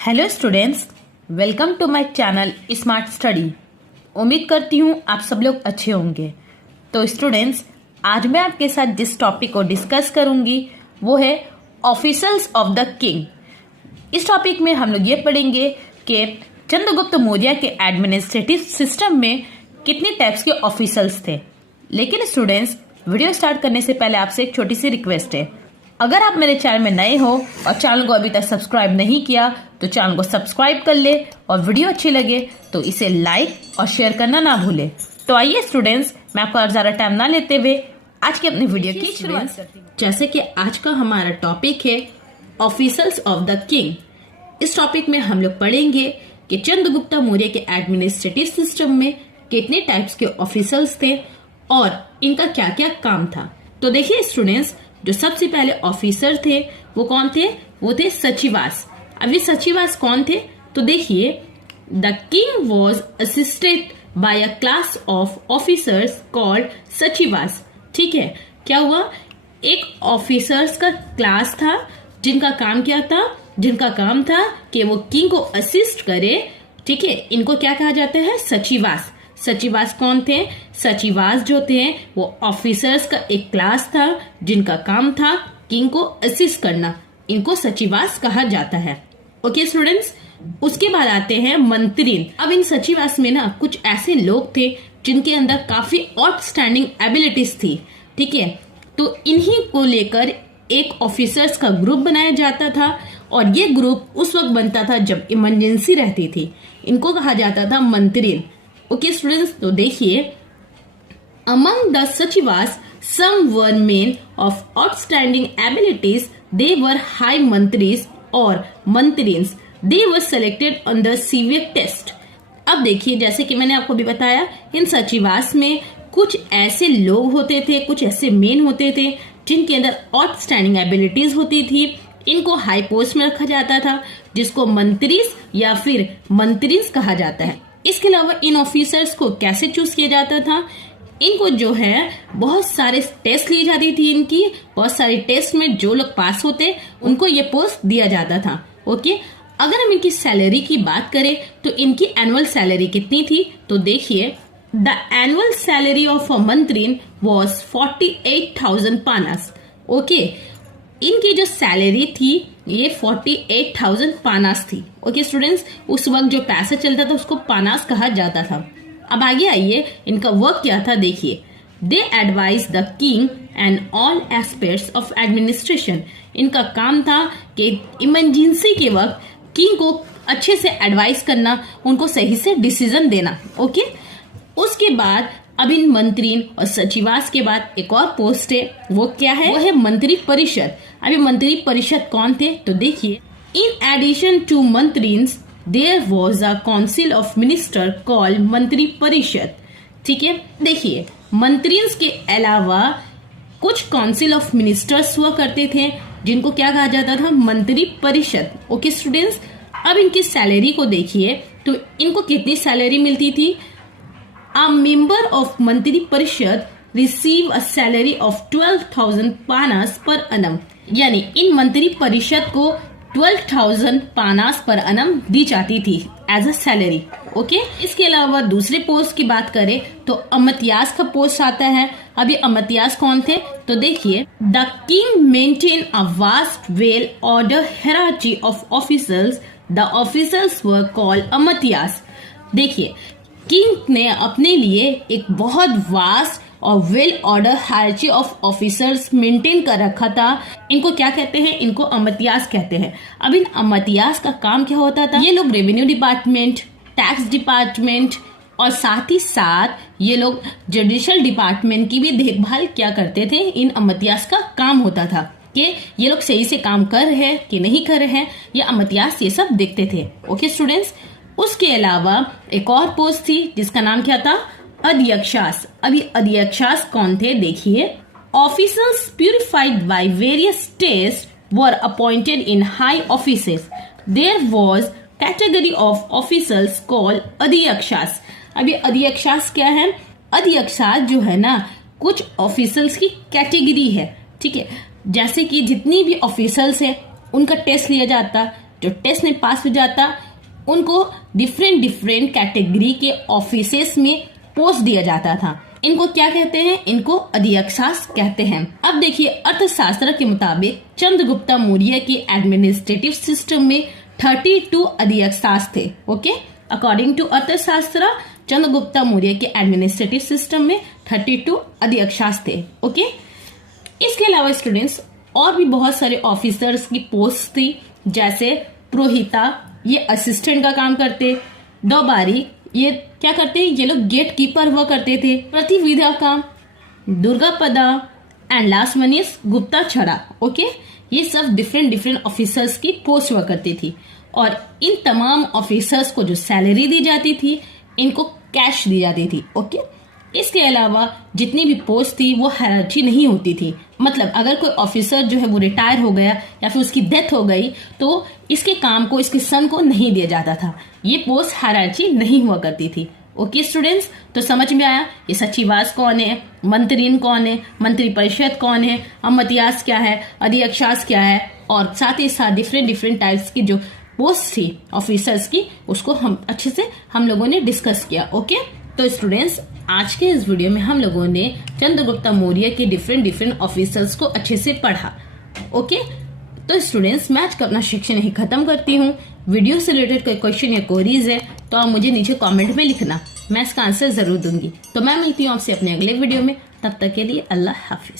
Hello students, welcome to my channel smart study. उम्मीद करती हूँ आप सब लोग अच्छे होंगे। तो स्टूडेंट्स, आज मैं आपके साथ जिस टॉपिक को डिस्कस करूँगी वो है ऑफिसर्स ऑफ द किंग। इस टॉपिक में हम लोग ये पढ़ेंगे कि चंद्रगुप्त मौर्य के एडमिनिस्ट्रेटिव सिस्टम में कितनी टाइप्स के ऑफिसर्स थे। लेकिन स्टूडेंट्स, वीडियो स्टार्ट करने से पहले आपसे एक छोटी सी रिक्वेस्ट है। अगर आप मेरे चैनल में नए हो और चैनल को अभी तक सब्सक्राइब नहीं किया तो चैनल को सब्सक्राइब कर ले, और वीडियो अच्छी लगे तो इसे लाइक और शेयर करना ना भूले। तो आइए स्टूडेंट्स, मैं आपको ज़्यादा टाइम ना लेते हुए आज की अपनी वीडियो की शुरुआत करती हूँ। जैसे कि आज का हमारा टॉपिक है ऑफिसर्स ऑफ द किंग। इस टॉपिक में हम लोग पढ़ेंगे कि चंद्रगुप्त मौर्य के एडमिनिस्ट्रेटिव सिस्टम में कितने टाइप्स के ऑफिसर्स थे और इनका क्या क्या काम था। तो देखिए स्टूडेंट्स, जो सबसे पहले ऑफिसर थे वो कौन थे? वो थे सचिवास। अब ये सचिवास कौन थे? तो देखिए, the king was assisted by a class of officers called सचिवास। ठीक है, क्या हुआ? एक ऑफिसर्स का क्लास था जिनका काम क्या था? जिनका काम था कि वो किंग को असिस्ट करे। ठीक है, इनको क्या कहा जाता है? सचिवास। सचिवास कौन थे? सचिवास जो थे वो ऑफिसर्स का एक क्लास था जिनका काम था किंग को असिस्ट करना। इनको सचिवास कहा जाता है। ओके स्टूडेंट्स, उसके बाद आते हैं मंत्री। अब इन सचिवास में ना कुछ ऐसे लोग थे जिनके अंदर काफी आउटस्टैंडिंग एबिलिटीज थी। ठीक है, तो इन्हीं को लेकर एक ऑफिसर्स का ग्रुप बनाया जाता था, और ये ग्रुप उस वक्त बनता था जब इमरजेंसी रहती थी। इनको कहा जाता था मंत्री। ओके स्टूडेंट्स, तो देखिए, अमंग द सचिवास some were men of outstanding abilities. They were high मंत्रीज और मंत्रीज। They were selected on the severe test. अब देखिए, जैसे कि मैंने आपको भी बताया, इन सचिवास में कुछ ऐसे लोग होते थे, कुछ ऐसे मेन होते थे जिनके अंदर आउटस्टैंडिंग एबिलिटीज होती थी। इनको हाई पोस्ट में रखा जाता था जिसको मंत्रीज या फिर मंत्रीज कहा जाता है। इसके अलावा इन ऑफिसर्स को कैसे चूज किया जाता था? इनको जो है बहुत सारे टेस्ट ली जाती थी। इनकी बहुत सारे टेस्ट में जो लोग पास होते उनको ये पोस्ट दिया जाता था। ओके, अगर हम इनकी सैलरी की बात करें तो इनकी एनुअल सैलरी कितनी थी? तो देखिए, the annual salary of a मंत्री वॉज 48,000 पानास। ओके, इनकी जो सैलरी थी ये 48,000 पानास थी। ओके स्टूडेंट्स, उस वक्त जो पैसा चलता था उसको पानास कहा जाता था। अब आगे आइए, इनका वर्क क्या था? देखिए, दे advise the king and all aspects of administration. इनका काम था कि इमरजेंसी के वक्त किंग को अच्छे से एडवाइस करना, उनको सही से डिसीजन देना। ओके, उसके बाद अब इन मंत्री और सचिवास के बाद एक और पोस्ट है, वो क्या है? वो है मंत्री परिषद। अभी मंत्री परिषद कौन थे? तो देखिए, इन एडिशन टू मंत्रीज there was a council of minister called मंत्री परिषद। ठीक है, देखिए, मंत्रीज के अलावा कुछ काउंसिल ऑफ मिनिस्टर्स हुआ करते थे जिनको क्या कहा जाता था? मंत्री परिषद। ओके स्टूडेंट्स, अब इनकी सैलरी को देखिए, तो इनको कितनी सैलरी मिलती थी? A member of मंत्री परिषद receive a salary of 12,000 पानास पर annum। यानी इन मंत्री परिषद को 12,000 पानास पर annum दी जाती थी एज अ सैलरी। ओके, इसके अलावा दूसरे पोस्ट की बात करें तो अमात्यास का पोस्ट आता है। अभी अमात्यास कौन थे? तो देखिए, the king maintain a vast well order hierarchy of officers. The officers were called अमात्यास। देखिए, किंग ने अपने लिए एक बहुत वास्ट और well order hierarchy of officers maintain कर रखा था। इनको क्या कहते हैं? इनको अमात्यास कहते हैं। अब इन अमात्यास का काम क्या होता था? ये लोग रेवेन्यू डिपार्टमेंट, टैक्स डिपार्टमेंट और साथ ही साथ ये लोग जुडिशियल डिपार्टमेंट की भी देखभाल क्या करते थे। इन अमात्यास का काम होता था कि ये लोग सही से काम कर रहे हैं कि नहीं कर रहे हैं, ये अमात्यास ये सब देखते थे। ओके स्टूडेंट्स, उसके अलावा एक और पोस्ट थी जिसका नाम क्या था? अध्यक्षास। अभी अध्यक्षास कौन थे? देखिए, officers purified by various test were appointed in high offices. There was category of officers called अध्यक्षास। अभी अध्यक्षास क्या है? अध्यक्षास जो है ना, कुछ ऑफिसर्स की कैटेगरी है। ठीक है, जैसे कि जितनी भी ऑफिसर्स है उनका टेस्ट लिया जाता, जो टेस्ट में पास हो जाता उनको डिफरेंट डिफरेंट कैटेगरी के ऑफिसेस में पोस्ट दिया जाता था। इनको क्या कहते हैं? इनको अध्यक्षास कहते हैं। अब देखिए, अर्थशास्त्र के मुताबिक चंद्रगुप्ता मौर्य के एडमिनिस्ट्रेटिव सिस्टम में 32 अध्यक्षास थे। ओके, अकॉर्डिंग टू अर्थशास्त्र चंद्रगुप्ता मौर्य के एडमिनिस्ट्रेटिव सिस्टम में 32 अध्यक्षास थे। ओके, इसके अलावा स्टूडेंट्स और भी बहुत सारे ऑफिसर्स की पोस्ट थी, जैसे पुरोहिता, ये असिस्टेंट का काम करते, दौबारी, ये क्या करते? ये लोग गेट कीपर हुआ करते थे, प्रतिविधा का, दुर्गापदा एंड लास्ट वन इज गुप्ता छड़ा। ओके, ये सब डिफरेंट डिफरेंट ऑफिसर्स की पोस्ट हुआ करती थी और इन तमाम ऑफिसर्स को जो सैलरी दी जाती थी, इनको कैश दी जाती थी। ओके, इसके अलावा जितनी भी पोस्ट थी वो हायरार्ची नहीं होती थी। मतलब अगर कोई ऑफिसर जो है वो रिटायर हो गया या फिर उसकी डेथ हो गई तो इसके काम को, इसके सन को नहीं दिया जाता था। ये पोस्ट हायरार्ची नहीं हुआ करती थी। ओके स्टूडेंट्स, तो समझ में आया ये सचिवास कौन है, मंत्रीन कौन है, मंत्री परिषद कौन है, अमतियास क्या है, अध्यक्षास क्या है, और साथ ही साथ डिफरेंट डिफरेंट टाइप्स की जो पोस्ट थी ऑफिसर्स की, उसको हम अच्छे से हम लोगों ने डिस्कस किया। ओके, तो स्टूडेंट्स आज के इस वीडियो में हम लोगों ने चंद्रगुप्ता मौर्य के डिफरेंट डिफरेंट ऑफिसर्स को अच्छे से पढ़ा। ओके, तो स्टूडेंट्स मैं आज का अपना सेक्शन यही खत्म करती हूँ। वीडियो से रिलेटेड कोई क्वेश्चन या क्वेरीज है तो आप मुझे नीचे कमेंट में लिखना, मैं इसका आंसर जरूर दूंगी। तो मैं मिलती हूँ आपसे अपने अगले वीडियो में, तब तक के लिए अल्लाह हाफिज।